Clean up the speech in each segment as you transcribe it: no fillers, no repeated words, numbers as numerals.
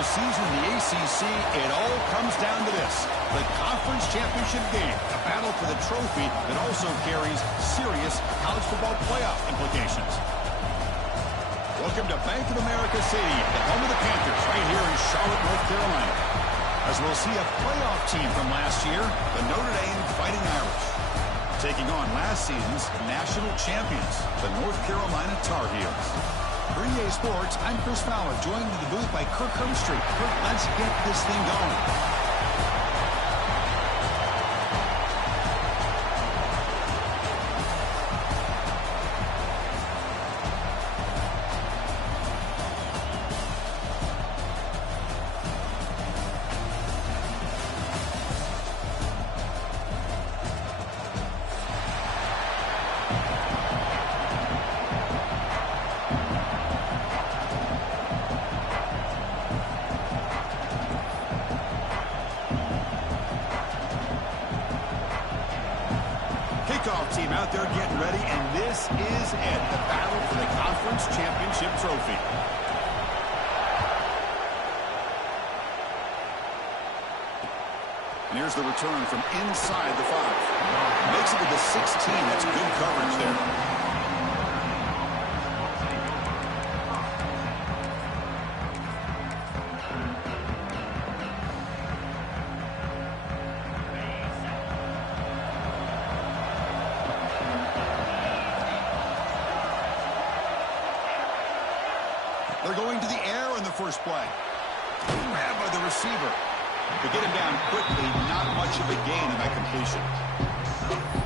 regular season in the ACC, it all comes down to this: the conference championship game, a battle for the trophy that also carries serious college football playoff implications. Welcome to Bank of America Stadium, the home of the Panthers, right here in Charlotte, North Carolina. As we'll see a playoff team from last year, the Notre Dame Fighting Irish, taking on last season's national champions, the North Carolina Tar Heels. For EA Sports, I'm Chris Fowler, joined in the booth by Kirk Hermstreet. Kirk, let's get this thing going. Kickoff team out there getting ready, and this is it, the battle for the conference championship trophy. And here's the return from inside the 5. Makes it to the 16. That's good coverage there. They're going to the air in the first play. Grabbed by the receiver. To get him down quickly, not much of a gain in that completion.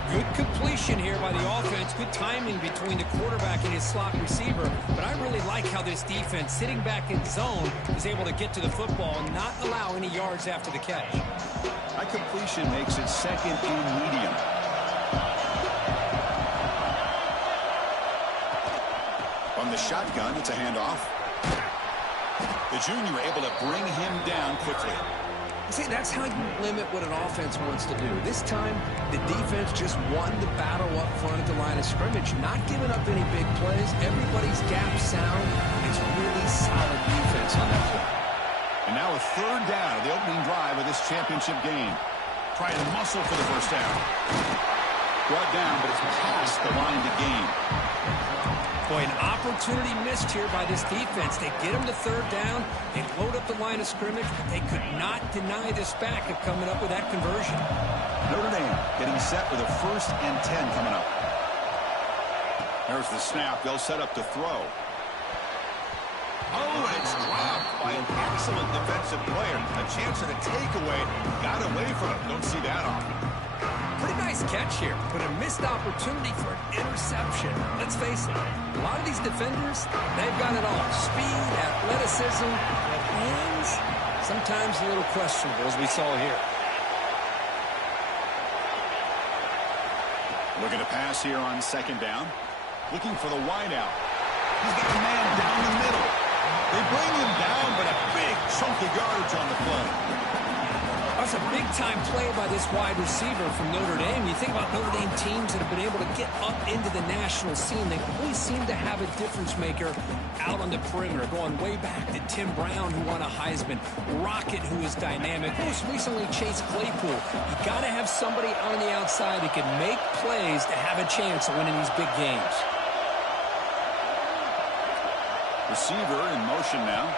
Good completion here by the offense. Good timing between the quarterback and his slot receiver. But I really like how this defense, sitting back in zone, is able to get to the football and not allow any yards after the catch. That completion makes it second and medium. On the shotgun, it's a handoff. The junior able to bring him down quickly. See, that's how you limit what an offense wants to do. This time, the defense just won the battle up front at the line of scrimmage, not giving up any big plays. Everybody's gap sound. It's really solid defense on that play. And now a third down of the opening drive of this championship game. Try and muscle for the first down. Brought down, but it's past the line to gain. Boy, an opportunity missed here by this defense. They get him to third down. They load up the line of scrimmage, but they could not deny this back of coming up with that conversion. Notre Dame getting set with a 1st and 10 coming up. There's the snap. They'll set up to throw. Oh, and it's dropped by an excellent defensive player. A chance at a takeaway. Got away from it. Don't see that often. Pretty nice catch here, but a missed opportunity for an interception. Let's face it, a lot of these defenders, they've got it all. Speed, athleticism, but hands, sometimes a little questionable, as we saw here. Looking to pass here on second down. Looking for the wideout. He's got a man down the middle. They bring him down, but a big chunk of yardage on the play. That's a big-time play by this wide receiver from Notre Dame. You think about Notre Dame teams that have been able to get up into the national scene. They always seem to have a difference maker out on the perimeter, going way back to Tim Brown, who won a Heisman, Rocket, who is dynamic, most recently Chase Claypool. You got to have somebody on the outside who can make plays to have a chance of winning these big games. Receiver in motion now.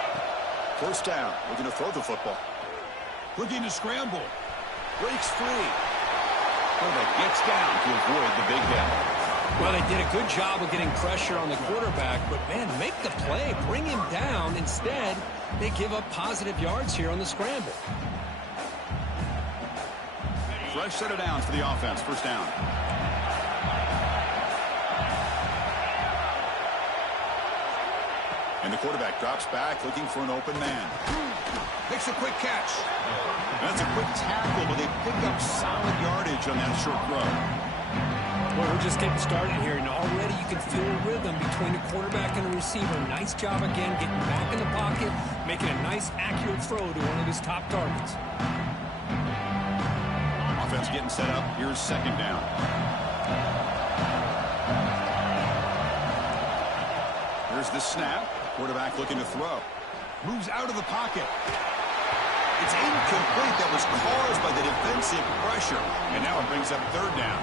First down. Looking to throw the football. Looking to scramble. Breaks free. Quarterback gets down to avoid the big hit. Well, they did a good job of getting pressure on the quarterback, but, man, make the play. Bring him down. Instead, they give up positive yards here on the scramble. Fresh set of downs for the offense. First down. And the quarterback drops back looking for an open man. Makes a quick catch. That's a quick tackle, but they pick up solid yardage on that short throw. Well, we're just getting started here, and already you can feel a rhythm between the quarterback and the receiver. Nice job again getting back in the pocket, making a nice, accurate throw to one of his top targets. Offense getting set up. Here's second down. Here's the snap. Quarterback looking to throw. Moves out of the pocket. It's incomplete. That was caused by the defensive pressure. And now it brings up third down.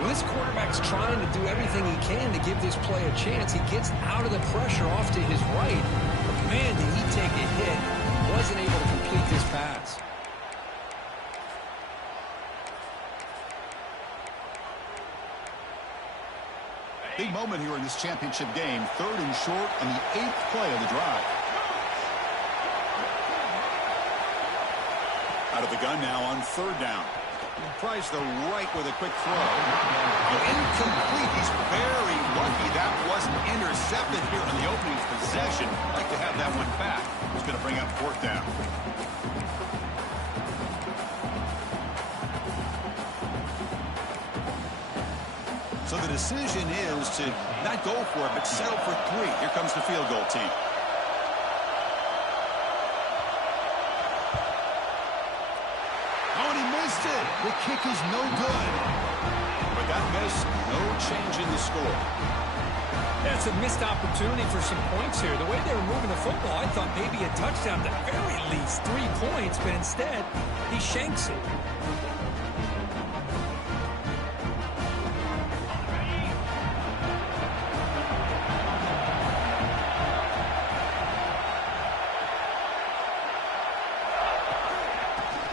Well, this quarterback's trying to do everything he can to give this play a chance. He gets out of the pressure off to his right. But, man, did he take a hit. Wasn't able to complete this pass. Big moment here in this championship game. 3rd and short on the 8th play of the drive. Out of the gun now on 3rd down. Tries the right with a quick throw. Incomplete. He's very lucky that wasn't intercepted here in the opening possession. Like to have that one back. He's going to bring up 4th down. So the decision is to not go for it, but settle for 3. Here comes the field goal team. Oh, and he missed it. The kick is no good. But that miss, no change in the score. That's a missed opportunity for some points here. The way they were moving the football, I thought maybe a touchdown, at the very least 3 points, but instead, he shanks it.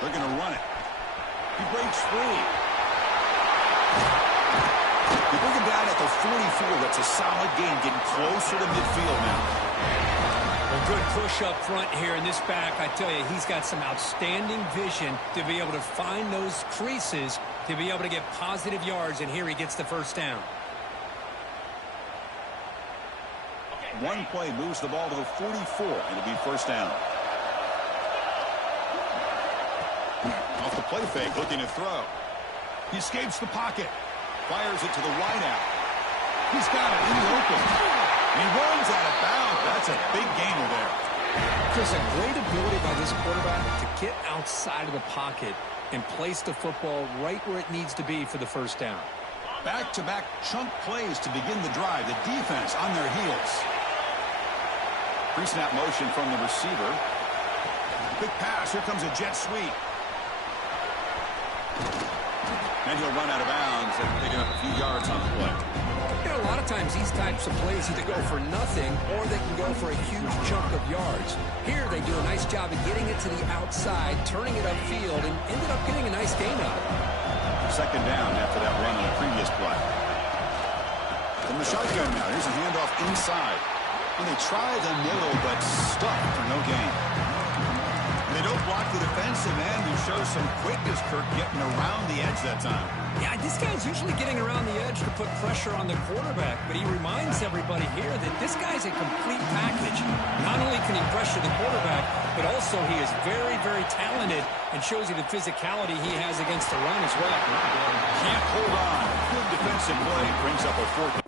They're going to run it. He breaks free. They bring him down at the 44. That's a solid gain, getting closer to midfield now. A good push up front here in this back. I tell you, he's got some outstanding vision to be able to find those creases, to be able to get positive yards, and here he gets the first down. One play moves the ball to the 44. It'll be first down. Off the play fake, looking to throw. He escapes the pocket. Fires it to the wide out. He's got it in the open. He runs out of bounds. That's a big gainer there. There's a great ability by this quarterback to get outside of the pocket and place the football right where it needs to be for the first down. Back-to-back chunk plays to begin the drive. The defense on their heels. Pre-snap motion from the receiver. Quick pass. Here comes a jet sweep. And he'll run out of bounds and picking up a few yards on the play. You know, a lot of times these types of plays either go for nothing or they can go for a huge chunk of yards. Here they do a nice job of getting it to the outside, turning it upfield, and ended up getting a nice gain out of it. Second down after that run on the previous play. From the shotgun now, here's a handoff inside. And they try the middle, but stuck for no gain. They don't block the defensive end, who shows some quickness, Kirk, getting around the edge that time. Yeah, this guy's usually getting around the edge to put pressure on the quarterback, but he reminds everybody here that this guy's a complete package. Not only can he pressure the quarterback, but also he is very, very talented and shows you the physicality he has against the run as well. Can't hold on. Good defensive play brings up a 4th.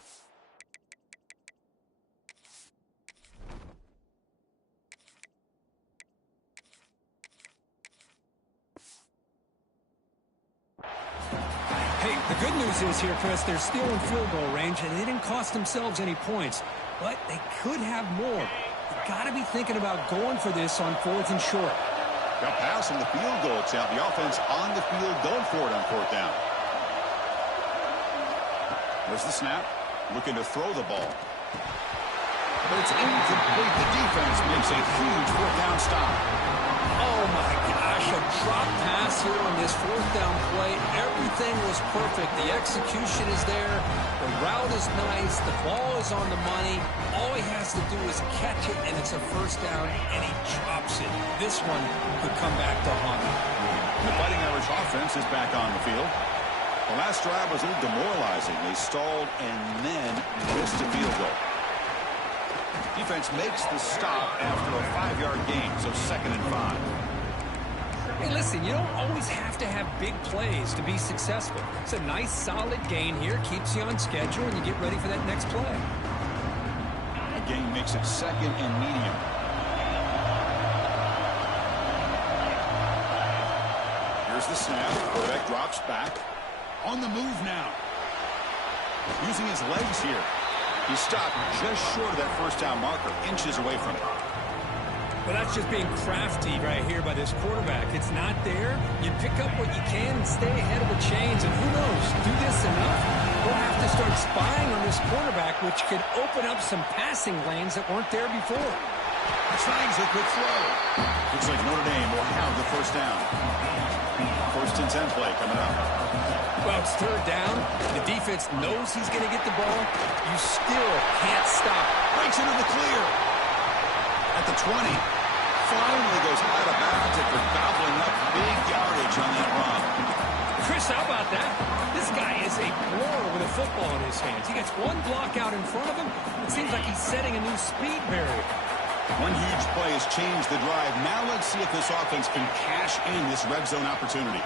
The good news is here, Chris, they're still in field goal range, and they didn't cost themselves any points. But they could have more. You've got to be thinking about going for this on 4th and short. Got pass on the field goal attempt. The offense on the field going for it on 4th down. There's the snap. Looking to throw the ball. But it's incomplete. The defense makes a huge 4th down stop. Oh, my gosh, a drop pass here on this 4th down play. Everything was perfect. The execution is there. The route is nice. The ball is on the money. All he has to do is catch it, and it's a first down, and he drops it. This one could come back to haunt him. The Fighting Irish offense is back on the field. The last drive was a little demoralizing. They stalled and then missed a field goal. Defense makes the stop after a 5-yard gain, so 2nd and 5. Hey, listen, you don't always have to have big plays to be successful. It's a nice, solid gain here, keeps you on schedule, and you get ready for that next play. A gain makes it 2nd and medium. Here's the snap. Quarterback drops back. On the move now. Using his legs here. He stopped just short of that first down marker, inches away from it. Well, that's just being crafty right here by this quarterback. It's not there. You pick up what you can and stay ahead of the chains. And who knows, do this enough, we'll have to start spying on this quarterback, which could open up some passing lanes that weren't there before. Tries a quick throw. Looks like Notre Dame will have the first down. First and 10 play coming up. Well, it's third down. The defense knows he's going to get the ball. You still can't stop. Breaks into the clear. At the 20. Finally goes out of bounds after gobbling up big yardage on that run. Chris, how about that? This guy is a blower with a football in his hands. He gets one block out in front of him. It seems like he's setting a new speed barrier. One huge play has changed the drive. Now let's see if this offense can cash in this red zone opportunity.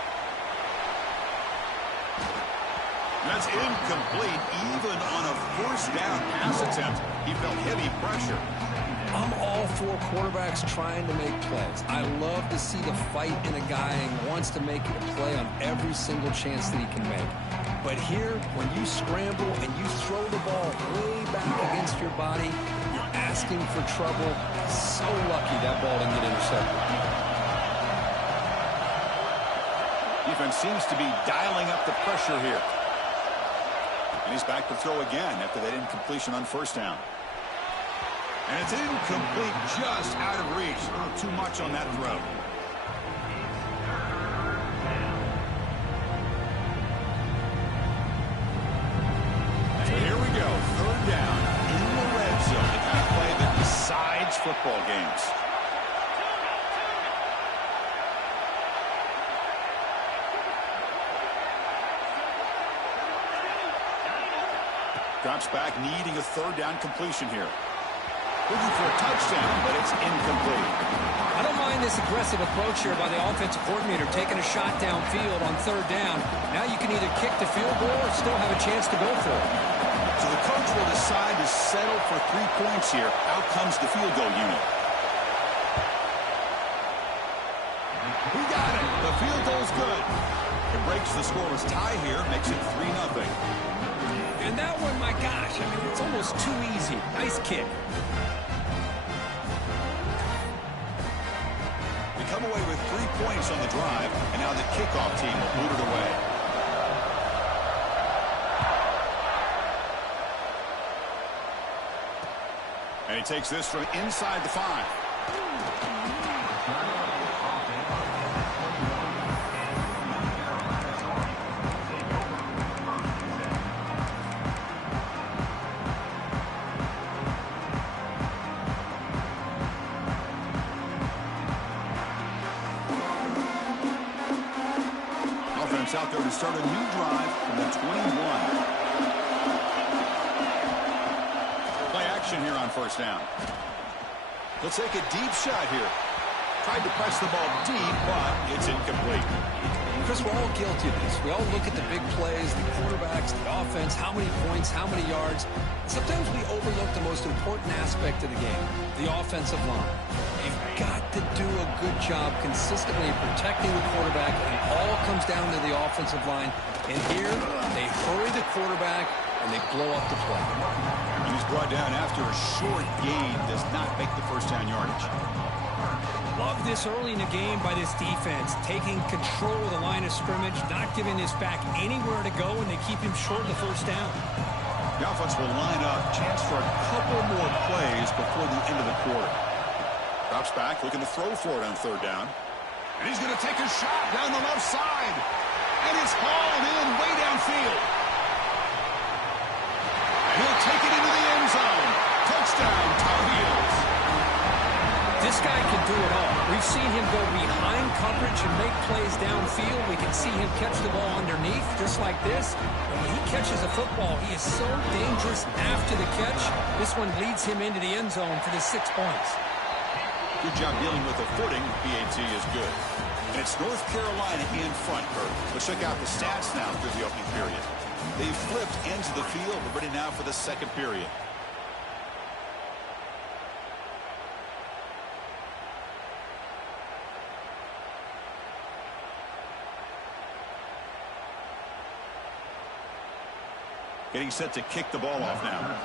That's incomplete. Even on a first down pass attempt, he felt heavy pressure. I'm all for quarterbacks trying to make plays. I love to see the fight in a guy and wants to make a play on every single chance that he can make. But here, when you scramble and you throw the ball way back against your body, you're asking for trouble. So lucky that ball didn't get intercepted. Defense seems to be dialing up the pressure here. And he's back to throw again after that incompletion on first down. And it's incomplete, just out of reach. A little too much on that throw. So here we go, third down in the red zone. The kind of play that decides football games. Drops back, needing a third down completion here. Looking for a touchdown, but it's incomplete. I don't mind this aggressive approach here by the offensive coordinator, taking a shot downfield on third down. Now you can either kick the field goal or still have a chance to go for it. So the coach will decide to settle for 3 points here. Out comes the field goal unit. We got it. The field goal's good. It breaks the scoreless tie here, makes it 3-0. And that one, my gosh, I mean, it's almost too easy. Nice kick. We come away with 3 points on the drive, and now the kickoff team will boot it away. And he takes this from inside the 5. Out there to start a new drive from the 21. Play action here on first down. He'll take a deep shot here. Tried to press the ball deep, but it's incomplete. Chris, we're all guilty of this. We all look at the big plays, the quarterbacks, the offense, how many points, how many yards. Sometimes we overlook the most important aspect of the game, the offensive line. You've got to do a good job consistently protecting the quarterback, and it all comes down to the offensive line. And here, they hurry the quarterback, and they blow up the play. And he's brought down after a short gain, does not make the first down yardage. Love this early in the game by this defense, taking control of the line of scrimmage, not giving this back anywhere to go, and they keep him short of the first down. The offense will line up, chance for a couple more plays before the end of the quarter. Drops back, looking to throw for it on third down. And he's going to take a shot down the left side. And it's hauled in way downfield. And he'll take it into the end zone. Touchdown, Tar Heels. This guy can do it all. We've seen him go behind coverage and make plays downfield. We can see him catch the ball underneath, just like this. And when he catches a football, he is so dangerous after the catch. This one leads him into the end zone for the 6 points. Good job dealing with the footing. PAT is good. And it's North Carolina in front, Kurt. Let's check out the stats now through the opening period. They've flipped ends of the field. They're ready now for the second period. Getting set to kick the ball off now.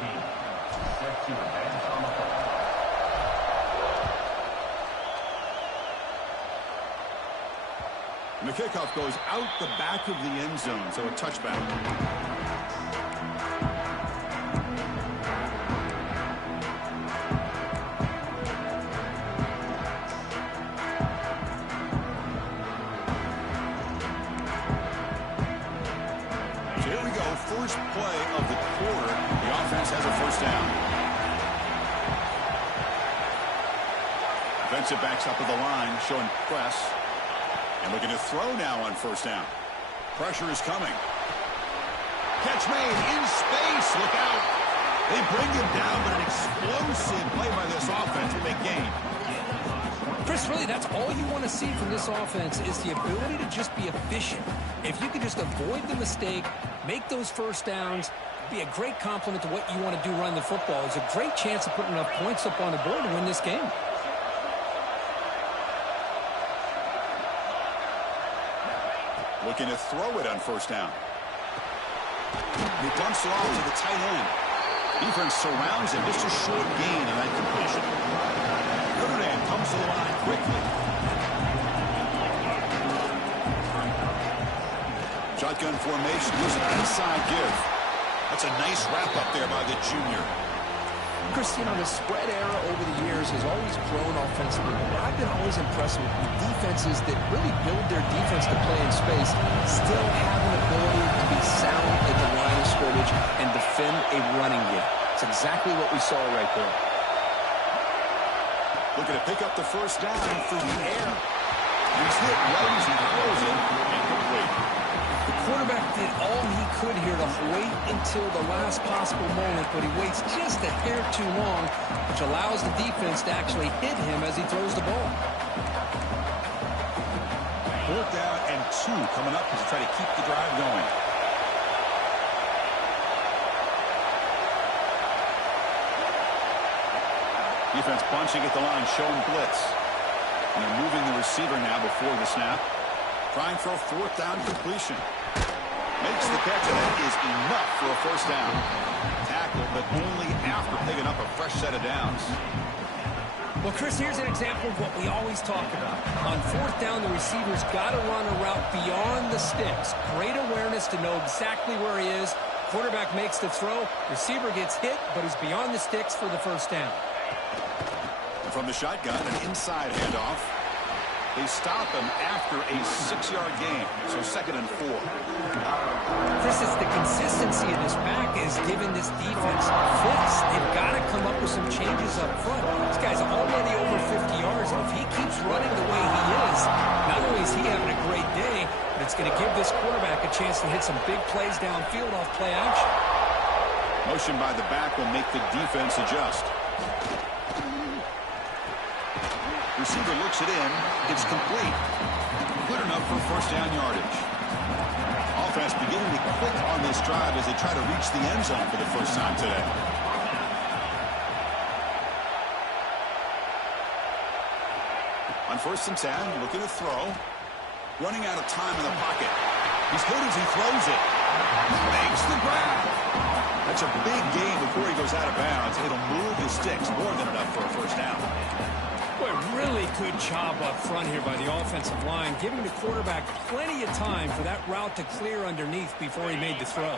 And the kickoff goes out the back of the end zone, so a touchback. So here we go, first play of the quarter. The offense has a first down. Defensive backs up at the line, showing press. And looking to throw now on first down. Pressure is coming. Catch made in space. Look out. They bring him down, but an explosive play by this offense. Big gain. Chris, really, that's all you want to see from this offense is the ability to just be efficient. If you can just avoid the mistake, make those first downs, be a great complement to what you want to do running the football. It's a great chance of putting enough points up on the board to win this game. Looking to throw it on first down. He dumps it off to the tight end. Defense surrounds him. Just a short gain on that completion. Notre Dame comes to the line quickly. Shotgun formation. Here's an inside give. That's a nice wrap up there by the junior. Chris, you know, the spread era over the years has always grown offensively, but I've been always impressed with defenses that really build their defense to play in space, still have an ability to be sound at the line of scrimmage and defend a running game. It's exactly what we saw right there. Looking to pick up the first down through the air. He's hit right as he throws it. Incomplete. The quarterback did all he could here to wait until the last possible moment, but he waits just a hair too long, which allows the defense to actually hit him as he throws the ball. 4th down and 2 coming up as they try to keep the drive going. Defense bunching at the line, showing blitz. And they're moving the receiver now before the snap. Trying for a 4th down completion. Makes the catch, and that is enough for a first down. Tackle, but only after picking up a fresh set of downs. Well, Chris, here's an example of what we always talk about. On 4th down, the receiver's got to run a route beyond the sticks. Great awareness to know exactly where he is. Quarterback makes the throw. Receiver gets hit, but he's beyond the sticks for the first down. And from the shotgun, an inside handoff. They stop him after a 6-yard gain, so 2nd and 4. Chris, it's the consistency of this back is giving this defense fits. They've got to come up with some changes up front. This guy's already over 50 yards, and if he keeps running the way he is, not only is he having a great day, but it's going to give this quarterback a chance to hit some big plays downfield off play action. Motion by the back will make the defense adjust. Receiver looks it in. It's complete. Good enough for first down yardage. Offense beginning to click on this drive as they try to reach the end zone for the first time today. On 1st and 10, looking to throw. Running out of time in the pocket. He's hit as he throws it. Makes the grab. That's a big gain before he goes out of bounds. It'll move the sticks more than enough for a first down. Boy, really good job up front here by the offensive line, giving the quarterback plenty of time for that route to clear underneath before he made the throw.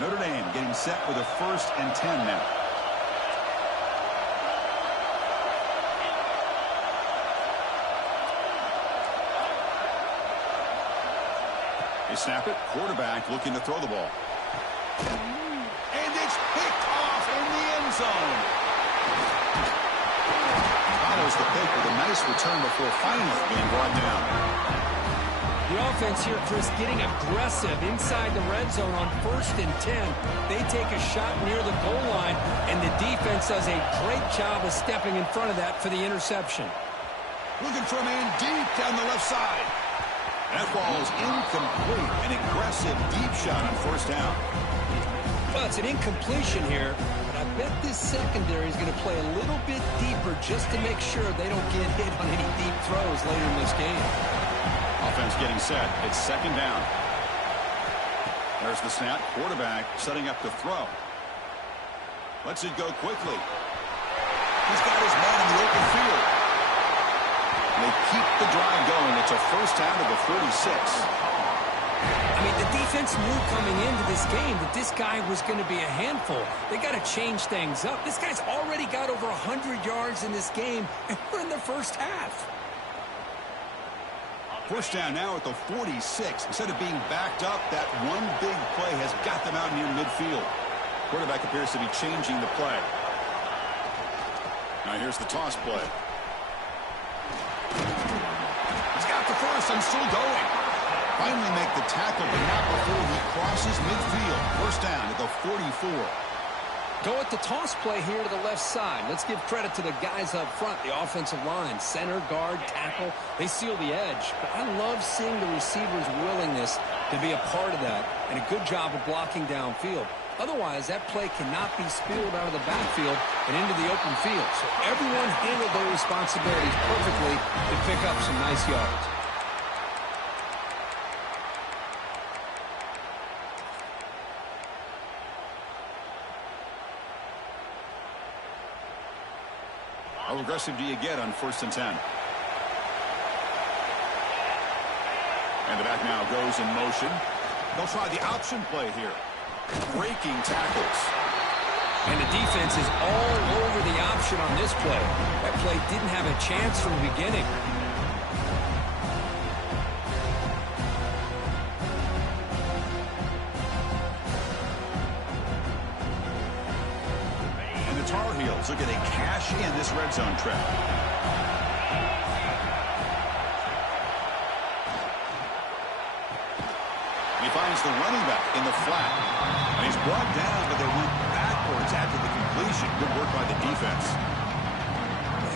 Notre Dame getting set with a 1st and 10 now. They snap it. Quarterback looking to throw the ball. And it's picked off in the end zone. Follows the pick with a nice return before finally being brought down. The offense here, Chris, getting aggressive inside the red zone on 1st and 10. They take a shot near the goal line, and the defense does a great job of stepping in front of that for the interception. Looking for a man deep down the left side. That ball is incomplete. An aggressive deep shot on 1st down. Well, it's an incompletion here, but I bet this secondary is going to play a little bit deeper just to make sure they don't get hit on any deep throws later in this game. Offense getting set. It's 2nd down. There's the snap. Quarterback setting up the throw. Lets it go quickly. He's got his man in the open field. They keep the drive going. A It's a first down to the 46. I mean, the defense knew coming into this game that this guy was going to be a handful. They got to change things up. This guy's already got over 100 yards in this game, and we're in the first half. First down now at the 46. Instead of being backed up, that one big play has got them out near midfield. Quarterback appears to be changing the play. Now here's the toss play. He's got the first and still going. Finally make the tackle, but not before he crosses midfield. First down at the 44. Go at the toss play here to the left side. Let's give credit to the guys up front, the offensive line, center, guard, tackle. They seal the edge. But I love seeing the receiver's willingness to be a part of that and a good job of blocking downfield. Otherwise, that play cannot be spilled out of the backfield and into the open field. So everyone handled their responsibilities perfectly to pick up some nice yards. How aggressive do you get on 1st and 10? And the back now goes in motion. They'll try the option play here. Breaking tackles. And the defense is all over the option on this play. That play didn't have a chance from the beginning. And the Tar Heels are going to cash in this red zone trap. He finds the running back in the flat. And he's brought down, but they went backwards after the completion. Good work by the defense.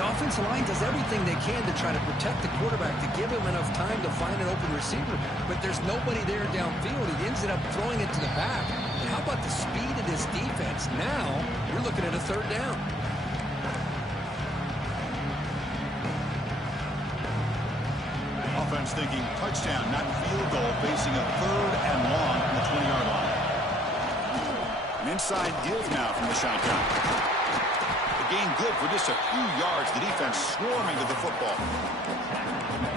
The offensive line does everything they can to try to protect the quarterback, to give him enough time to find an open receiver. But there's nobody there downfield. He ends up throwing it to the back. And how about the speed of this defense? Now, you're looking at a 3rd down. Offense thinking touchdown, not field goal, facing a 3rd and long from the 20-yard line. An inside deals now from the shotgun. The gain good for just a few yards. The defense swarming to the football.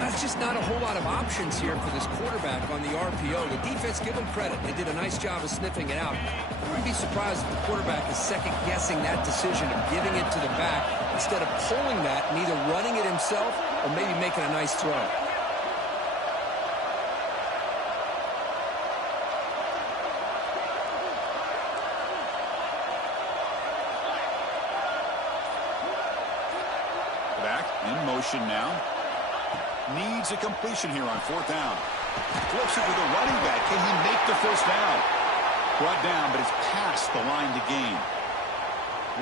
That's just not a whole lot of options here for this quarterback on the RPO. The defense, give them credit. They did a nice job of sniffing it out. I wouldn't be surprised if the quarterback is second-guessing that decision of giving it to the back instead of pulling that and either running it himself or maybe making a nice throw. In motion now. Needs a completion here on 4th down. Flips it to the running back. Can he make the first down? Brought down, but it's past the line to gain.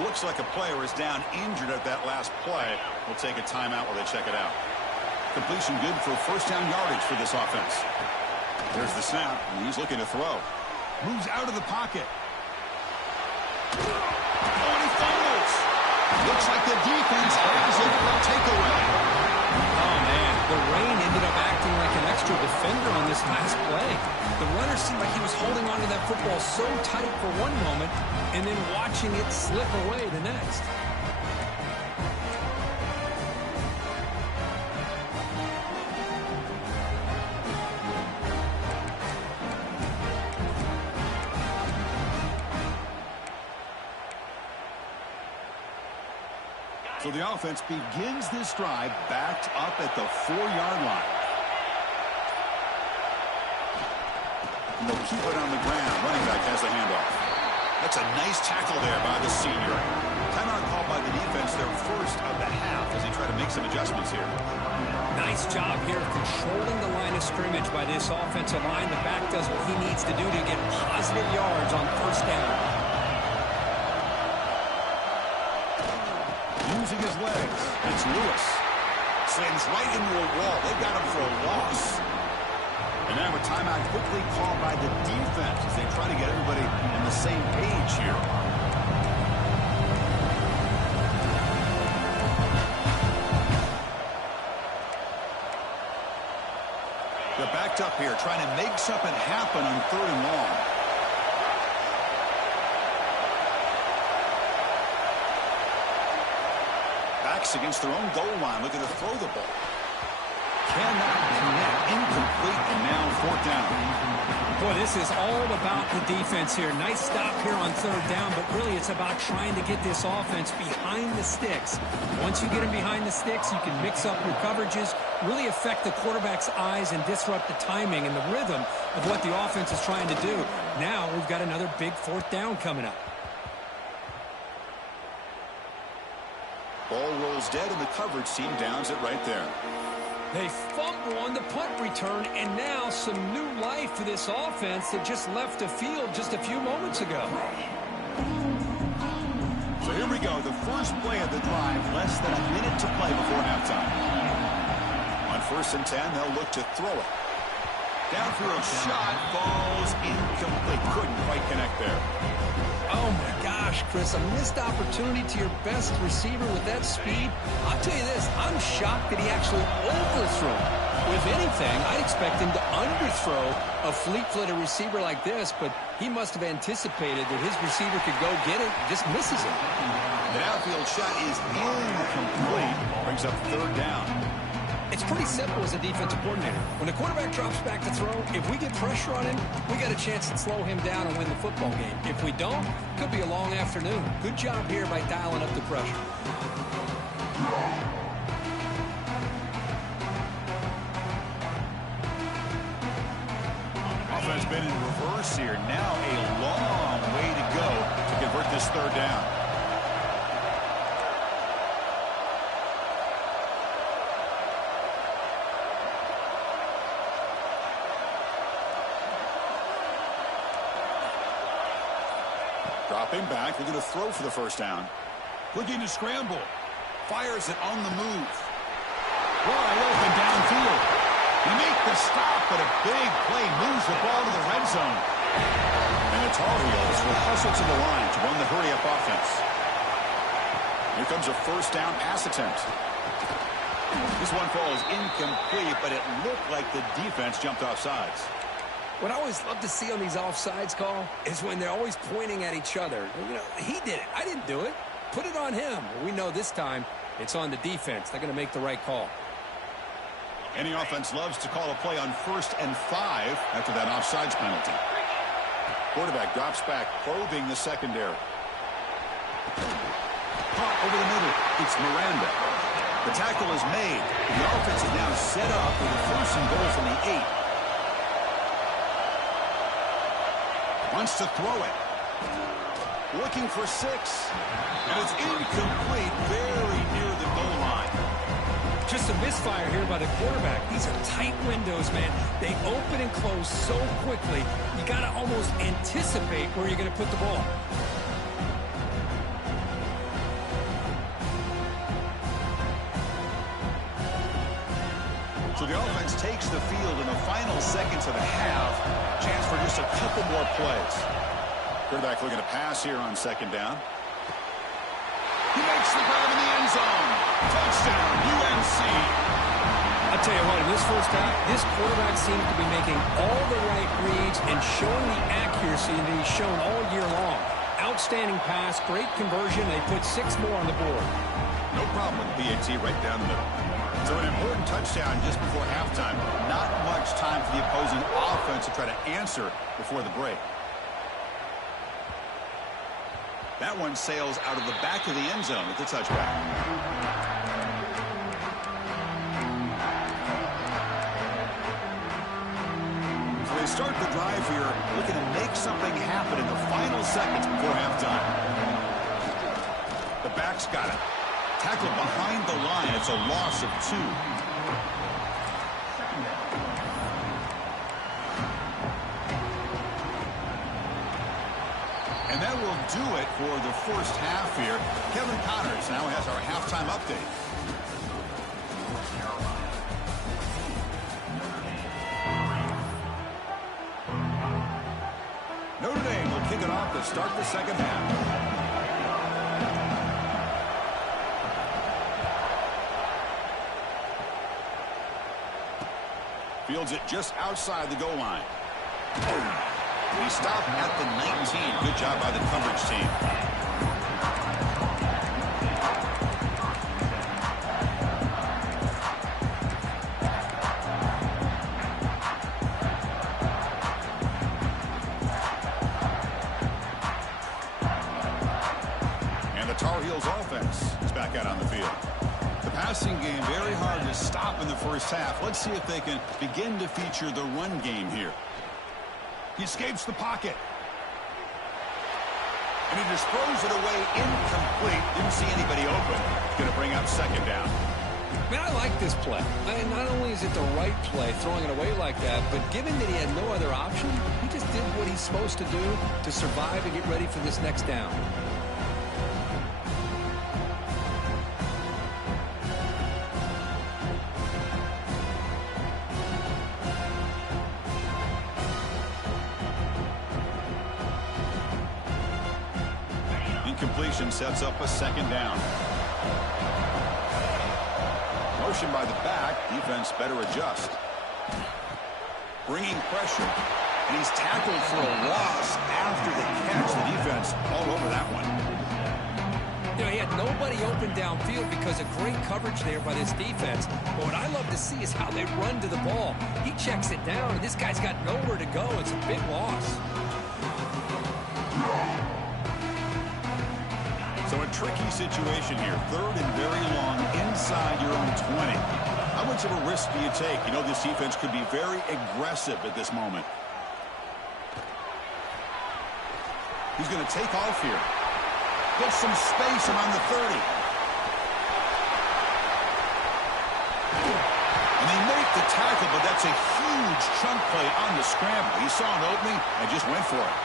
Looks like a player is down injured at that last play. We'll take a timeout while they check it out. Completion good for 1st down yardage for this offense. There's the snap, and he's looking to throw. Moves out of the pocket. Oh, and he fumbles. Looks like the defense has it for a takeaway. Oh, man. The rain ended up acting like an extra defender on this last play. The runner seemed like he was holding onto that football so tight for one moment and then watching it slip away the next. So the offense begins this drive backed up at the 4-yard line. And they'll keep it on the ground. Running back has the handoff. That's a nice tackle there by the senior. Timeout called by the defense, their first of the half, as they try to make some adjustments here. Nice job here of controlling the line of scrimmage by this offensive line. The back does what he needs to do to get positive yards on 1st down. Using his legs. It's Lewis. Slams right into a wall. They got him for a loss. And now a timeout quickly called by the defense as they try to get everybody on the same page here. They're backed up here trying to make something happen on 3rd and long. Backs against their own goal line, looking to throw the ball. Cannot connect. Incomplete, and now fourth down. Boy, this is all about the defense here. Nice stop here on third down, but really it's about trying to get this offense behind the sticks. Once you get them behind the sticks, you can mix up your coverages, really affect the quarterback's eyes and disrupt the timing and the rhythm of what the offense is trying to do. Now we've got another big fourth down coming up. Ball rolls dead, and the coverage team downs it right there. They fumble on the punt return, and now some new life for this offense that just left the field just a few moments ago. So here we go, the first play of the drive, less than a minute to play before halftime. On 1st and 10, they'll look to throw it. Downfield shot, falls incomplete. Couldn't quite connect there. Oh, my gosh, Chris, a missed opportunity to your best receiver with that speed. I'll tell you this, I'm shocked that he actually overthrew. If anything, I'd expect him to underthrow a fleet-footed receiver like this, but he must have anticipated that his receiver could go get it, just misses it. The downfield shot is incomplete, brings up third down. It's pretty simple as a defensive coordinator. When the quarterback drops back to throw, if we get pressure on him, we got a chance to slow him down and win the football game. If we don't, it could be a long afternoon. Good job here by dialing up the pressure. Offense been in reverse here. Now a long way to go to convert this third down. Dropping back, they're going to throw for the first down. Looking to scramble. Fires it on the move. Wide open downfield. He makes the stop, but a big play moves the ball to the red zone. And the Tar Heels will hustle to the line to run the hurry-up offense. Here comes a first down pass attempt. This one falls incomplete, but it looked like the defense jumped off sides. What I always love to see on these offsides call is when they're always pointing at each other. You know, he did it. I didn't do it. Put it on him. We know this time it's on the defense. They're going to make the right call. Any offense loves to call a play on 1st and 5 after that offsides penalty. Quarterback drops back, probing the secondary. Caught over the middle. It's Miranda. The tackle is made. The offense is now set up with a 1st and goal from the 8. Wants to throw it. Looking for 6. And it's incomplete, very near the goal line. Just a misfire here by the quarterback. These are tight windows, man. They open and close so quickly. You got to almost anticipate where you're going to put the ball. So the offense takes the field in the final seconds of the half. Chance for just a couple more plays. Quarterback looking to pass here on 2nd down. He makes the grab in the end zone. Touchdown, UNC. I'll tell you what, in this first half, this quarterback seems to be making all the right reads and showing the accuracy that he's shown all year long. Outstanding pass, great conversion. They put 6 more on the board. No problem with PAT right down the middle. So an important touchdown just before halftime. Not much time for the opposing offense to try to answer before the break. That one sails out of the back of the end zone with the touchback. So they start the drive here, looking to make something happen in the final seconds before halftime. The back's got it. Tackled behind the line. It's a loss of 2. And that will do it for the first half here. Kevin Connors now has our halftime update. Notre Dame will kick it off to start the second half. Fields it just outside the goal line. He stopped at the 19. Good job by the coverage team. back out on the field. The passing game very hard to stop in the first half. Let's see if they can begin to feature the run game here. He escapes the pocket. And he just throws it away incomplete. Didn't see anybody open. Going to bring up second down. Man, I like this play. Not only is it the right play, throwing it away like that, but given that he had no other option, he just did what he's supposed to do to survive and get ready for this next down. Incompletion sets up a second down. Motion by the back. Defense better adjust. Bringing pressure. And he's tackled for a loss after the catch. The defense all over that one. You know, he had nobody open downfield because of great coverage there by this defense. But what I love to see is how they run to the ball. He checks it down, and this guy's got nowhere to go. It's a big loss. So a tricky situation here. Third and very long inside your own 20. How much of a risk do you take? You know this defense could be very aggressive at this moment. He's going to take off here. Get some space around the 30. And they make the tackle, but that's a huge chunk play on the scramble. He saw an opening and just went for it.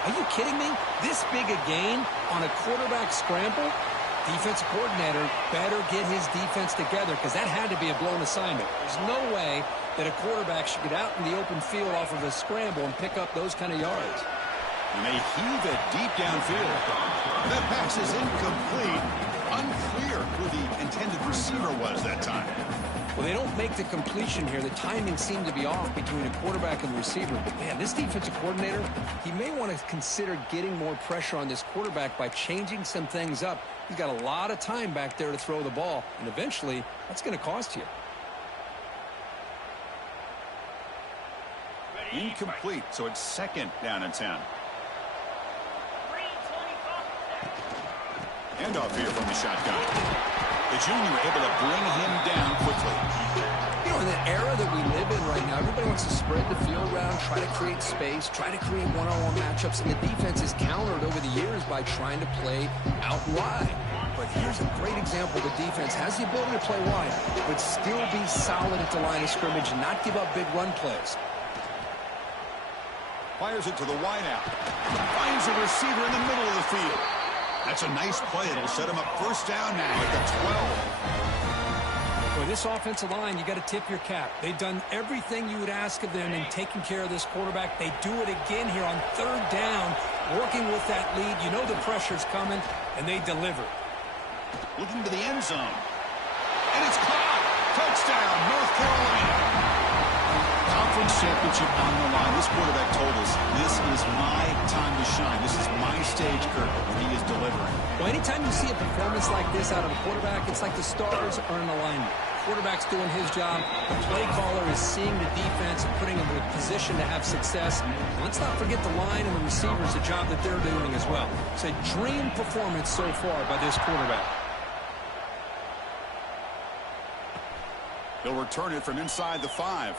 Are you kidding me? This big a gain on a quarterback scramble? Defensive coordinator better get his defense together because that had to be a blown assignment. There's no way that a quarterback should get out in the open field off of a scramble and pick up those kind of yards. And they heave it deep downfield. And that pass is incomplete. Unclear who the intended receiver was that time. Well, they don't make the completion here. The timing seemed to be off between a quarterback and the receiver. But, man, this defensive coordinator, he may want to consider getting more pressure on this quarterback by changing some things up. He's got a lot of time back there to throw the ball, and eventually that's going to cost you. Incomplete, so it's second down and 10. Handoff here from the shotgun. The junior able to bring him down quickly. You know, in the era that we live in right now, everybody wants to spread the field around, try to create space, try to create one-on-one matchups, and the defense is countered over the years by trying to play out wide. But here's a great example. The defense has the ability to play wide, but still be solid at the line of scrimmage and not give up big run plays. Fires it to the wideout. Finds a receiver in the middle of the field. That's a nice play. It'll set him up first down now at the 12. Boy, this offensive line, you got to tip your cap. They've done everything you would ask of them in taking care of this quarterback. They do it again here on third down, working with that lead. You know the pressure's coming, and they deliver. Looking to the end zone. And it's caught. Touchdown, North Carolina. Conference championship on the line. This quarterback told us, this is my time to shine. This is my stage, Kirk, when he is delivering. Well, anytime you see a performance like this out of a quarterback, it's like the stars are in alignment. Quarterback's doing his job. The play caller is seeing the defense and putting them in a position to have success. Let's not forget the line and the receivers, the job that they're doing as well. It's a dream performance so far by this quarterback. He'll return it from inside the 5.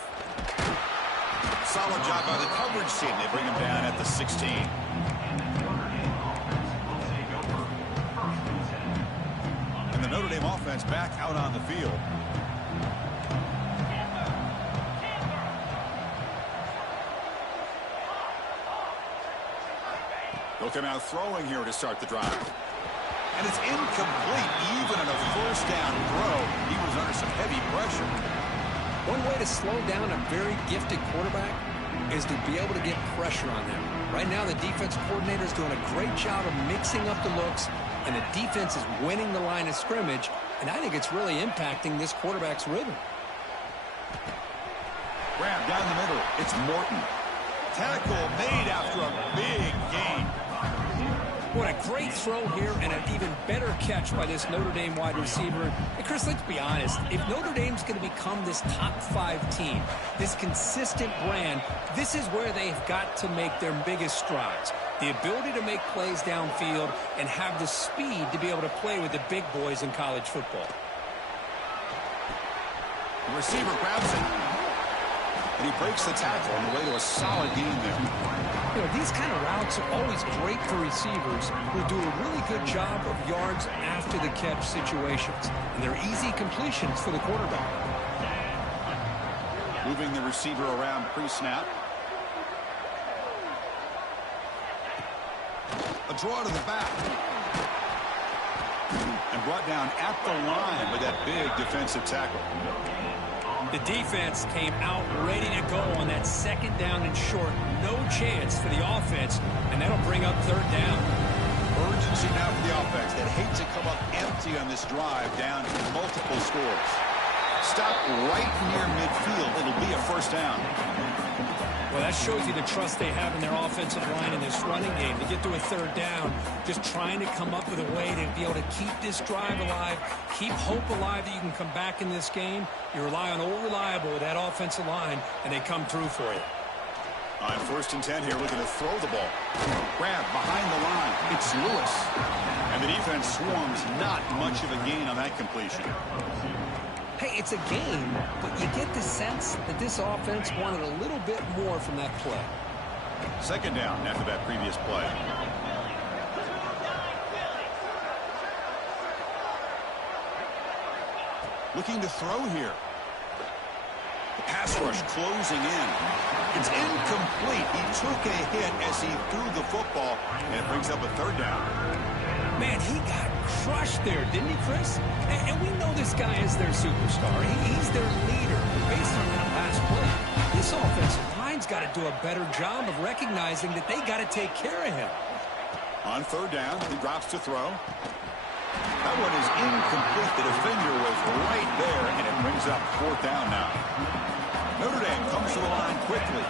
Solid job by the coverage team. They bring him down at the 16. And the Notre Dame offense back out on the field. They'll come out throwing here to start the drive. And it's incomplete, even in a first down throw. He was under some heavy pressure. One way to slow down a very gifted quarterback is to be able to get pressure on them. Right now, the defense coordinator is doing a great job of mixing up the looks, and the defense is winning the line of scrimmage, and I think it's really impacting this quarterback's rhythm. Grab down the middle. It's Morton. Tackle made after a big gain. What a great throw here and an even better catch by this Notre Dame wide receiver. And Chris, let's be honest. If Notre Dame's going to become this top 5 team, this consistent brand, this is where they've got to make their biggest strides. The ability to make plays downfield and have the speed to be able to play with the big boys in college football. The receiver grabs it. And he breaks the tackle on the way to a solid gain there. You know, these kind of routes are always great for receivers who do a really good job of yards after the catch situations. And they're easy completions for the quarterback. Moving the receiver around pre-snap. A draw to the back. And brought down at the line with that big defensive tackle. The defense came out ready to go on that second down and short. No chance for the offense, and that'll bring up third down. Urgency now for the offense that hate to come up empty on this drive down multiple scores. Stop right near midfield. It'll be a first down. Well, that shows you the trust they have in their offensive line in this running game. To get to a third down, just trying to come up with a way to be able to keep this drive alive, keep hope alive that you can come back in this game. You rely on Old Reliable with that offensive line, and they come through for you. On 1st and 10 here, looking to throw the ball. Grab behind the line. It's Lewis. And the defense swarms. Not much of a gain on that completion. Hey, it's a game, but you get the sense that this offense wanted a little bit more from that play. Second down after that previous play. Looking to throw here. The pass rush closing in. It's incomplete. He took a hit as he threw the football, and it brings up a third down. Man, he got crushed there, didn't he, Chris? And we know this guy is their superstar. He's their leader. Based on that last play, this offensive line's got to do a better job of recognizing that they got to take care of him. On third down, he drops to throw. That one is incomplete. The defender was right there, and it brings up fourth down now. Notre Dame comes to the line quickly.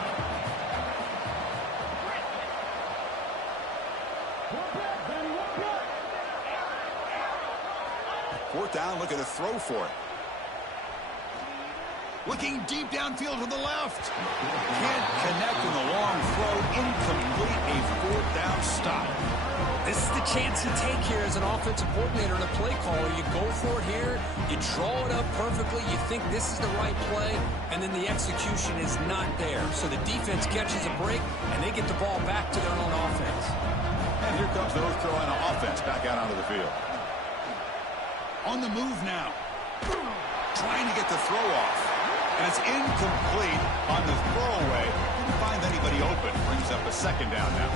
Fourth down, looking to throw for it. Looking deep downfield to the left. Can't connect in the long throw. Incomplete, a fourth down stop. This is the chance you take here as an offensive coordinator and a play caller. You go for it here. You draw it up perfectly. You think this is the right play, and then the execution is not there. So the defense catches a break, and they get the ball back to their own offense. And here comes the North Carolina offense back out onto the field. On the move now. Trying to get the throw off. And it's incomplete on the throwaway. Didn't find anybody open. Brings up a second down now.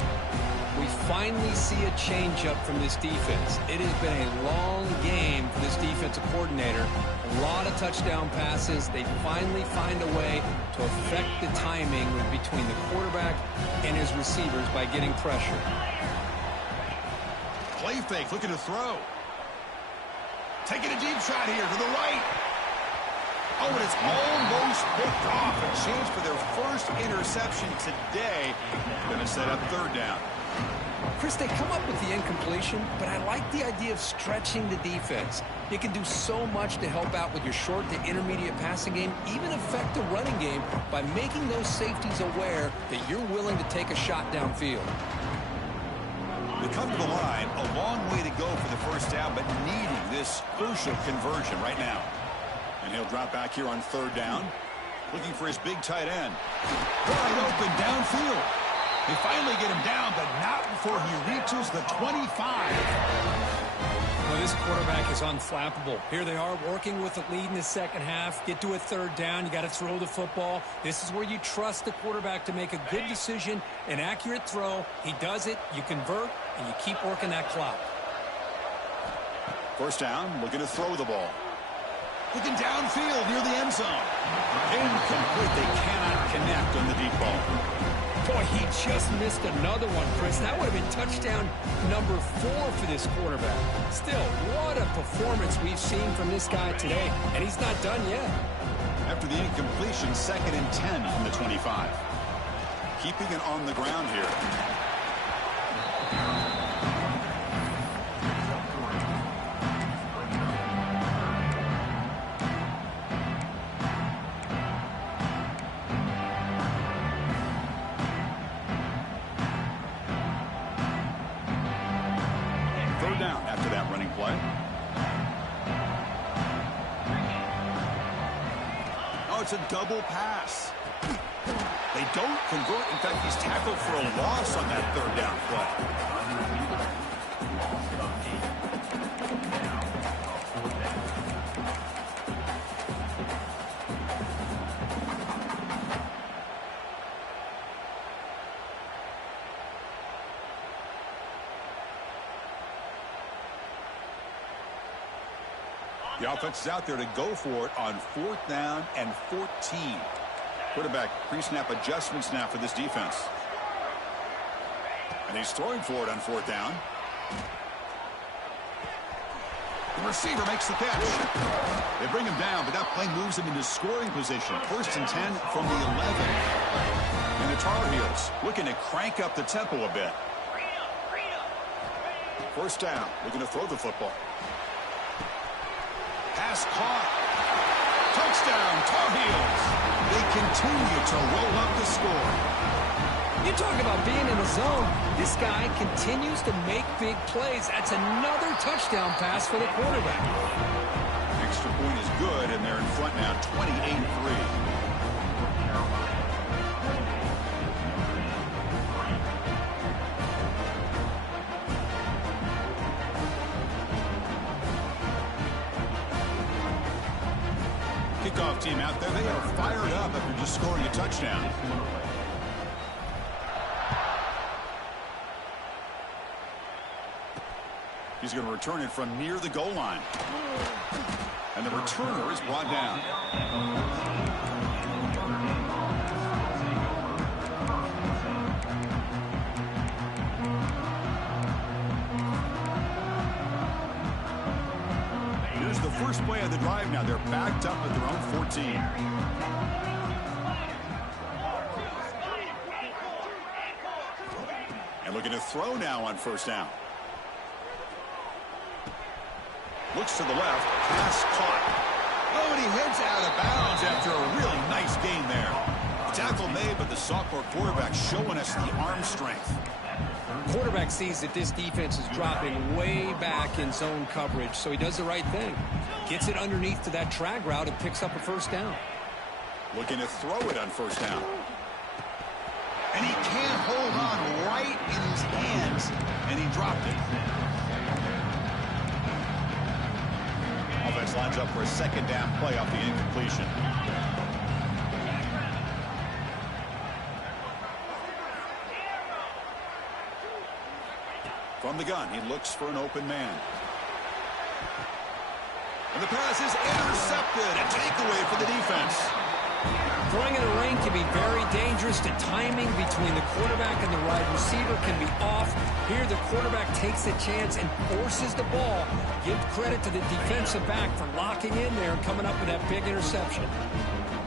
We finally see a change-up from this defense. It has been a long game for this defensive coordinator. A lot of touchdown passes. They finally find a way to affect the timing between the quarterback and his receivers by getting pressure. Play fake, looking to throw. Taking a deep shot here to the right. Oh, and it's almost picked off. A chance for their first interception today. Going to set up third down. Chris, they come up with the incompletion, but I like the idea of stretching the defense. You can do so much to help out with your short to intermediate passing game, even affect the running game by making those safeties aware that you're willing to take a shot downfield. They come to the line, a long way to go for the first down, but needing this crucial conversion right now. And he'll drop back here on third down, looking for his big tight end. Wide open downfield. They finally get him down, but not before he reaches the 25. Well, this quarterback is unflappable. Here they are working with a lead in the second half. Get to a third down. You got to throw the football. This is where you trust the quarterback to make a good decision, an accurate throw. He does it, you convert, and you keep working that clock. First down, looking to throw the ball. Looking downfield near the end zone. Incomplete. They cannot connect on the deep ball. Boy, he just missed another one, Chris. That would have been touchdown number 4 for this quarterback. Still, what a performance we've seen from this guy today, and he's not done yet. After the incompletion, 2nd and 10 from the 25. Keeping it on the ground here. it's a double pass. They don't convert. In fact, he's tackled for a loss on that third down play. The offense is out there to go for it on 4th down and 14. Quarterback pre-snap adjustments now for this defense. And he's throwing for it on 4th down. The receiver makes the catch. They bring him down, but that play moves him into scoring position. 1st and 10 from the 11. And the Tar Heels looking to crank up the tempo a bit. 1st down, looking to throw the football. Pass caught. Touchdown, Tar Heels. They continue to roll up the score. You talk about being in the zone. This guy continues to make big plays. That's another touchdown pass for the quarterback. Extra point is good, and they're in front now, 28-3. Kickoff team out there. They are fired up after just scoring a touchdown. He's going to return it from near the goal line. And the returner is brought down. Here's the first play of the drive now. They're backed up at their own 14. And looking to throw now on 1st down. Looks to the left. Pass caught. Oh, and he heads out of bounds after a really nice gain there. The tackle made, but the sophomore quarterback showing us the arm strength. Quarterback sees that this defense is dropping way back in zone coverage, so he does the right thing. Gets it underneath to that drag route and picks up a 1st down. Looking to throw it on 1st down. And he can't hold on right in his hands, and he dropped it. Offense lines up for a 2nd down play off the incompletion. From the gun, he looks for an open man. And the pass is intercepted. A takeaway for the defense. Throwing in the rain can be very dangerous. The timing between the quarterback and the wide receiver can be off. Here, the quarterback takes a chance and forces the ball. Give credit to the defensive back for locking in there and coming up with that big interception.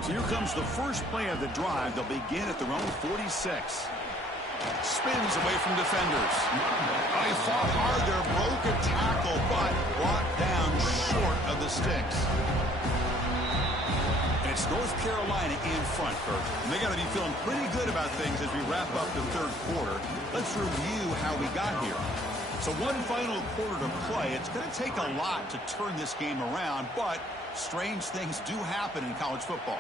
So here comes the first play of the drive. They'll begin at their own 46. Spins away from defenders. He fought hard there, broke a tackle, but brought down short of the sticks. And it's North Carolina in front, Kurt. And they got to be feeling pretty good about things as we wrap up the 3rd quarter. Let's review how we got here. So one final quarter to play. It's going to take a lot to turn this game around, but strange things do happen in college football.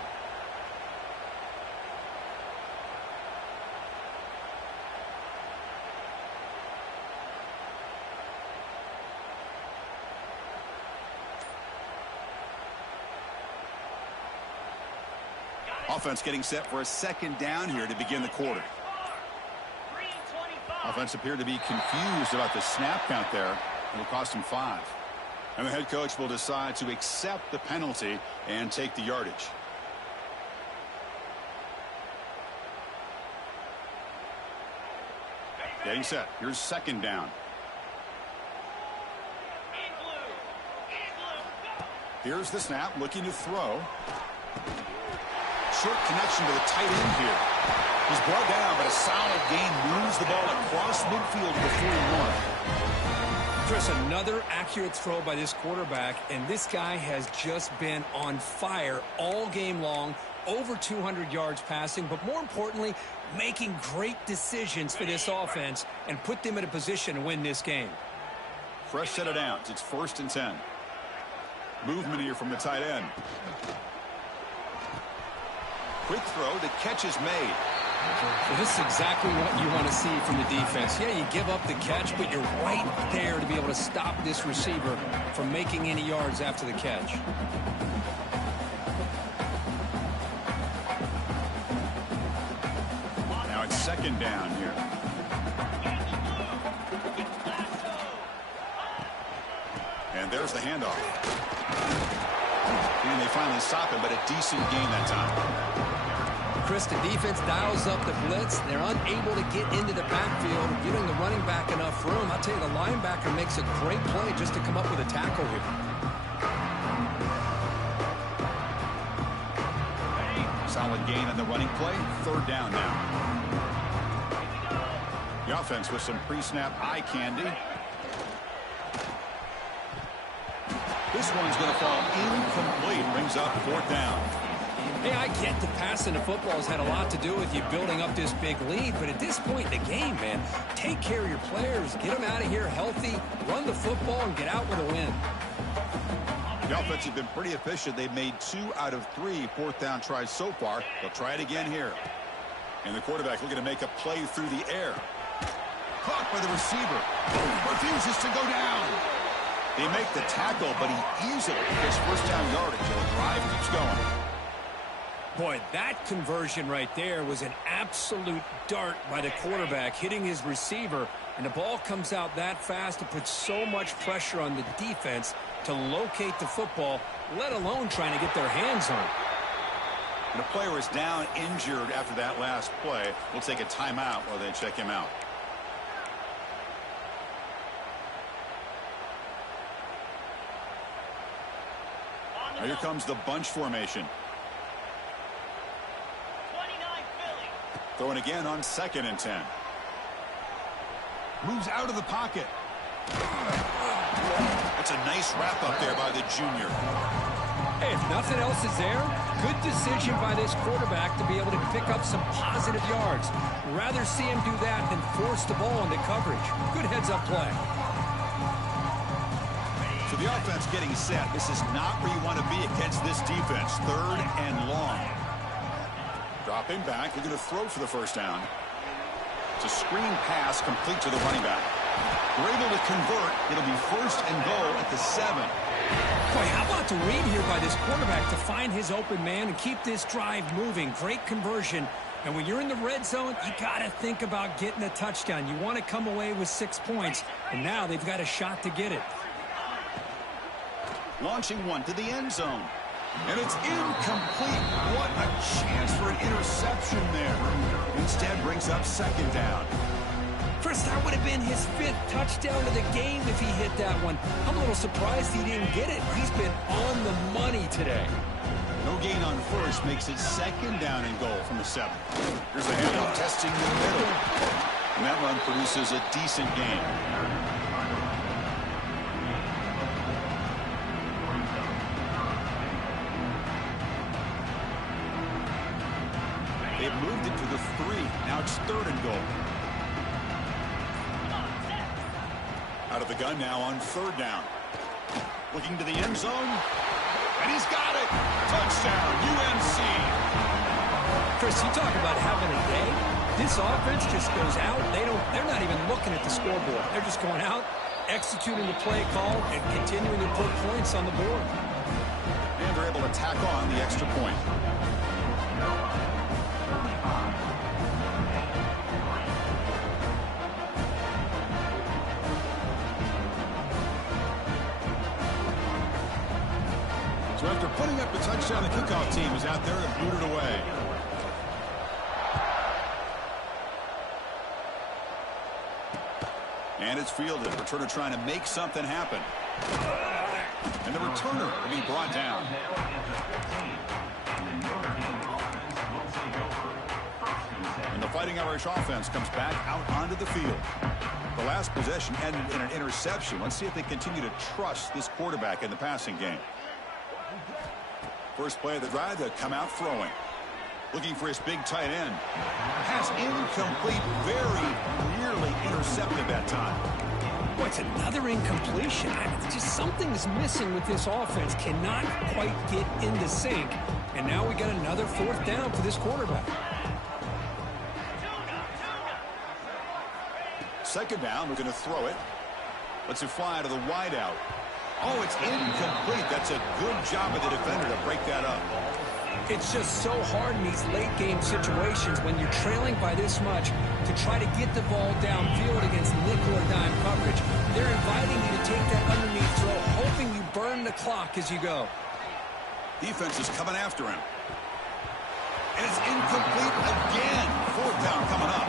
Offense getting set for a 2nd down here to begin the quarter. Offense appeared to be confused about the snap count there. It'll cost him 5. And the head coach will decide to accept the penalty and take the yardage. Getting set. Here's 2nd down. Here's the snap, looking to throw. Short connection to the tight end here. He's brought down, but a solid gain moves the ball across midfield to the 41. Chris, another accurate throw by this quarterback, and this guy has just been on fire all game long. Over 200 yards passing, but more importantly, making great decisions for this offense and put them in a position to win this game. Fresh set of downs. It's 1st and 10. Movement here from the tight end. quick throw. The catch is made. Well, this is exactly what you want to see from the defense. Yeah, you give up the catch, but you're right there to be able to stop this receiver from making any yards after the catch. Now it's second down here. And there's the handoff. And they finally stop him, but a decent gain that time. Chris, the defense dials up the blitz. They're unable to get into the backfield, giving the running back enough room. I'll tell you, the linebacker makes a great play just to come up with a tackle here. Solid gain on the running play. Third down now. The offense with some pre-snap eye candy. This one's going to fall incomplete. Brings up fourth down. Hey, I get the passing the football has had a lot to do with you building up this big lead, but at this point in the game, man, take care of your players, get them out of here healthy, run the football, and get out with a win. The offense has been pretty efficient. They've made 2 out of 3 fourth down tries so far. They'll try it again here. And the quarterback looking to make a play through the air. Caught by the receiver. Refuses to go down. They make the tackle, but he easily gets first down yardage, and the drive keeps going. Boy, that conversion right there was an absolute dart by the quarterback, hitting his receiver, and the ball comes out that fast. It puts so much pressure on the defense to locate the football, let alone trying to get their hands on it. And the player is down injured after that last play. We'll take a timeout while they check him out. Now here comes the bunch formation. Throwing again on 2nd and 10. Moves out of the pocket. That's a nice wrap up there by the junior. Hey, if nothing else is there, good decision by this quarterback to be able to pick up some positive yards. Rather see him do that than force the ball into coverage. Good heads-up play. So the offense getting set. This is not where you want to be against this defense. 3rd and long. Dropping back, they're going to throw for the first down. It's a screen pass complete to the running back. We're able to convert. It'll be 1st and goal at the 7. Boy, how about the read here by this quarterback to find his open man and keep this drive moving. Great conversion. And when you're in the red zone, you got to think about getting a touchdown. You want to come away with 6 points. And now they've got a shot to get it. Launching one to the end zone. And it's incomplete. What a chance for an interception there. Instead brings up 2nd down. Chris, that would have been his 5th touchdown of the game if he hit that one. I'm a little surprised he didn't get it. He's been on the money today. No gain on first makes it 2nd down and goal from the 7. Here's the handoff testing the middle. And that run produces a decent gain. They've moved it to the 3. Now it's 3rd and goal. Out of the gun now on 3rd down. Looking to the end zone. And he's got it. Touchdown, UNC. Chris, you talk about having a day. This offense just goes out. They're not even looking at the scoreboard. They're just going out, executing the play call, and continuing to put points on the board. And they're able to tack on the extra point. So after putting up the touchdown, the kickoff team is out there to boot it away. And it's fielded. Returner trying to make something happen. And the returner will be brought down. And the Fighting Irish offense comes back out onto the field. The last possession ended in an interception. Let's see if they continue to trust this quarterback in the passing game. First play of the drive, they come out throwing. Looking for his big tight end. Pass incomplete, very nearly intercepted that time. Boy, it's another incompletion. Just something's missing with this offense. Cannot quite get into sync. And now we got another 4th down for this quarterback. 2nd down, we're going to throw it. Lets it fly to the wideout. Oh, it's incomplete. That's a good job of the defender to break that up. It's just so hard in these late-game situations when you're trailing by this much to try to get the ball downfield against nickel or dime coverage. They're inviting you to take that underneath throw, hoping you burn the clock as you go. Defense is coming after him. And it's incomplete again. 4th down coming up.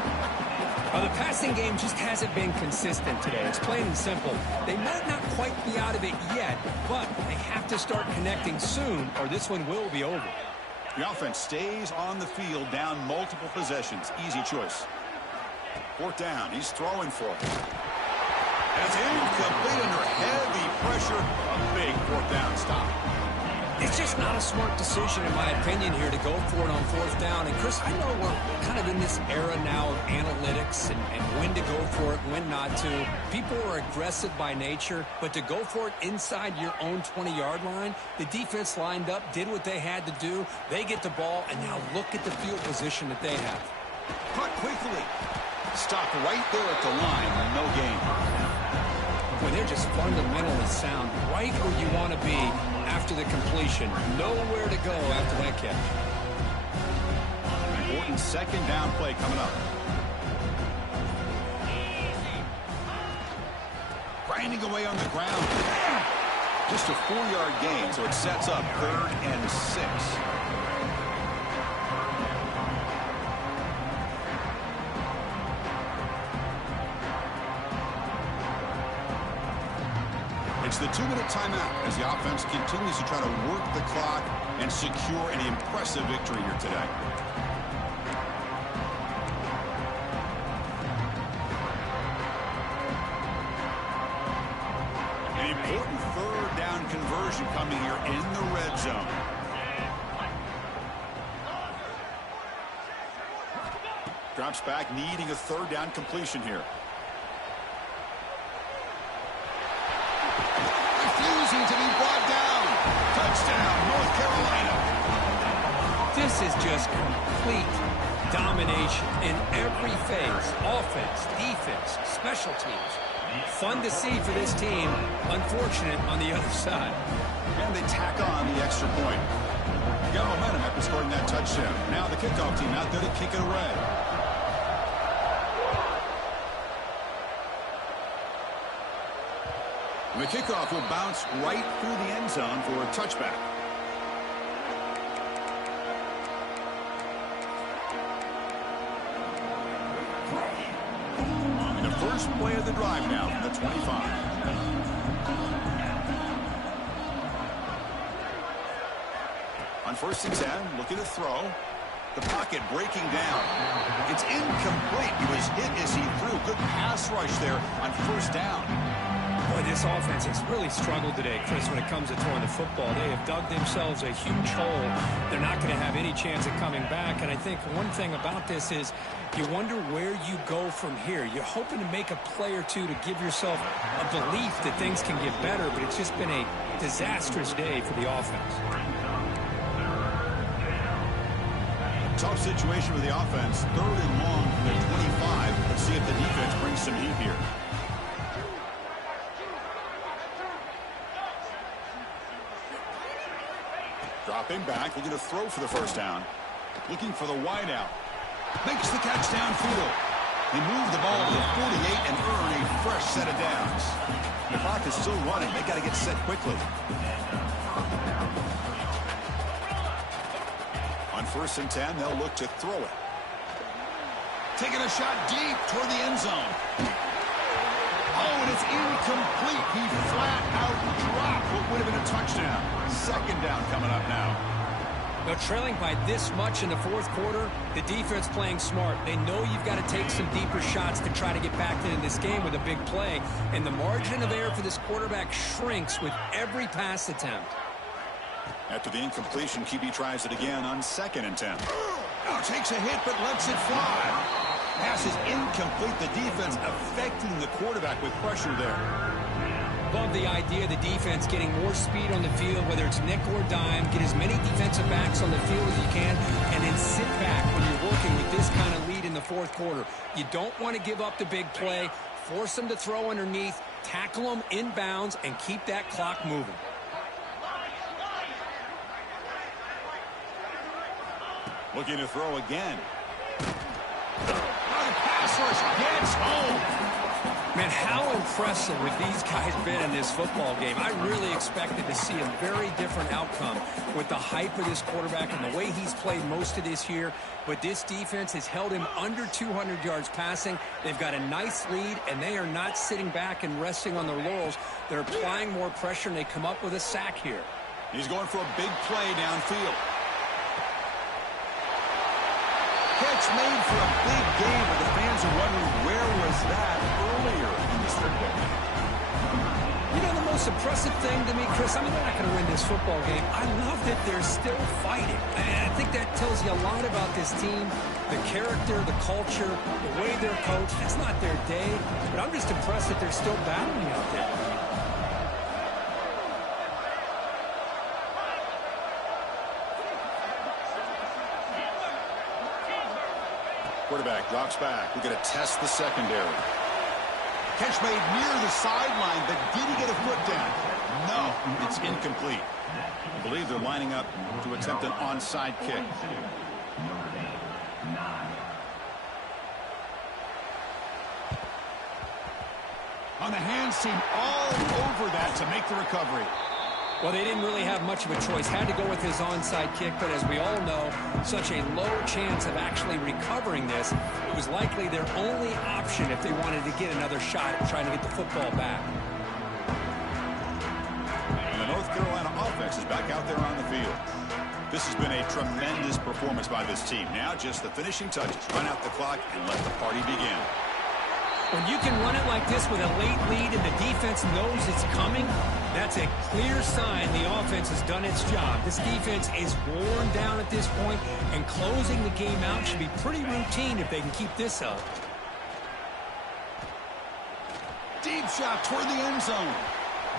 The passing game just hasn't been consistent today. It's plain and simple. They might not quite be out of it yet, but they have to start connecting soon or this one will be over. The offense stays on the field down multiple possessions. Easy choice. 4th down. He's throwing for it. And it's incomplete under heavy pressure. A big 4th down stop. It's just not a smart decision, in my opinion, here to go for it on 4th down. And, Chris, I know we're kind of in this era now of analytics and when to go for it, when not to. People are aggressive by nature, but to go for it inside your own 20-yard line, the defense lined up, did what they had to do. They get the ball, and now look at the field position that they have. Cut quickly. Stop right there at the line. No gain. Boy, they're just fundamentally sound, right where you want to be after the completion. Nowhere to go after that catch. Important 2nd down play coming up. Grinding away on the ground. Just a 4-yard gain, so it sets up 3rd and 6. It's the 2-minute timeout as the offense continues to try to work the clock and secure an impressive victory here today. An important 3rd down conversion coming here in the red zone. Drops back, needing a 3rd down completion here. Refusing to be brought down. Touchdown, North Carolina. This is just complete domination in every phase. Offense, defense, special teams. Fun to see for this team. Unfortunate on the other side. And they tack on the extra point. Got momentum after scoring that touchdown. Now the kickoff team out there to kick it away. The kickoff will bounce right through the end zone for a touchback. And the first play of the drive now from the 25. On 1st and 10, looking to throw. The pocket breaking down. It's incomplete. He was hit as he threw. Good pass rush there on 1st down. Boy, this offense has really struggled today, Chris, when it comes to throwing the football. They have dug themselves a huge hole. They're not going to have any chance of coming back. And I think one thing about this is you wonder where you go from here. You're hoping to make a play or two to give yourself a belief that things can get better, but it's just been a disastrous day for the offense. Tough situation for the offense. 3rd and long from the 25. Let's see if the defense brings some heat here. Dropping back, looking to throw for the 1st down. Looking for the wideout. Makes the catch downfield. They move the ball to the 48 and earn a fresh set of downs. The clock is still running. They got to get set quickly. On 1st and 10, they'll look to throw it. Taking a shot deep toward the end zone. Oh, and it's incomplete. He flat out dropped what would have been a touchdown. 2nd down coming up now. Now, trailing by this much in the 4th quarter, the defense playing smart. They know you've got to take some deeper shots to try to get back into this game with a big play. And the margin of error for this quarterback shrinks with every pass attempt. After the incompletion, QB tries it again on 2nd and 10. Now takes a hit but lets it fly. Pass is incomplete. The defense affecting the quarterback with pressure there. Love the idea of the defense getting more speed on the field, whether it's nickel or dime, get as many defensive defensive backs on the field as you can, and then sit back when you're working with this kind of lead in the fourth quarter. You don't want to give up the big play. Force them to throw underneath, tackle them inbounds, and keep that clock moving. Looking to throw again. The pass rush gets home. Man, how impressive have these guys been in this football game? I really expected to see a very different outcome with the hype of this quarterback and the way he's played most of this year. But this defense has held him under 200 yards passing. They've got a nice lead, and they are not sitting back and resting on their laurels. They're applying more pressure, and they come up with a sack here. He's going for a big play downfield. Catch made for a big game, but the fans are wondering where was that earlier in this third quarter. You know, the most impressive thing to me, Chris, I mean, they're not going to win this football game. I love that they're still fighting. And I think that tells you a lot about this team, the character, the culture, the way they're coached. That's not their day, but I'm just impressed that they're still battling out there. Quarterback drops back. We're going to test the secondary. Catch made near the sideline, but did he get a foot down? No, it's incomplete. I believe they're lining up to attempt an onside kick. On the hands team all over that to make the recovery. Well, they didn't really have much of a choice. Had to go with his onside kick, but as we all know, such a low chance of actually recovering this. It was likely their only option if they wanted to get another shot at trying to get the football back. And the North Carolina offense is back out there on the field. This has been a tremendous performance by this team. Now just the finishing touches. Run out the clock and let the party begin. When you can run it like this with a late lead and the defense knows it's coming, that's a clear sign the offense has done its job. This defense is worn down at this point, and closing the game out should be pretty routine if they can keep this up. Deep shot toward the end zone.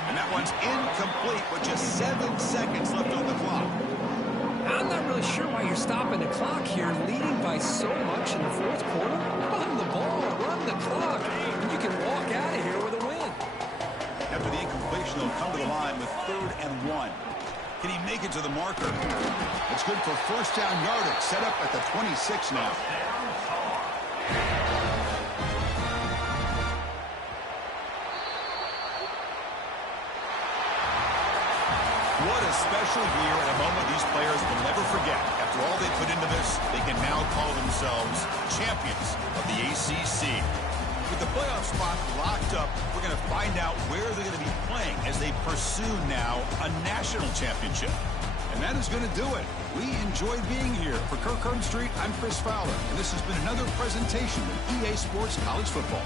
And that one's incomplete with just 7 seconds left on the clock. I'm not really sure why you're stopping the clock here, leading by so much in the fourth quarter. Run the ball, run the clock, and you can walk out of here with a win. After the incompletion, they'll come to the line with 3rd and 1. Can he make it to the marker? It's good for first down yardage, set up at the 26 now. What a special year and a moment these players will never forget. After all they put into this, they can now call themselves champions of the ACC. With the playoff spot locked up, we're going to find out where they're going to be playing as they pursue now a national championship. And that is going to do it. We enjoyed being here. For Kirk Street, I'm Chris Fowler, and this has been another presentation of EA Sports College Football.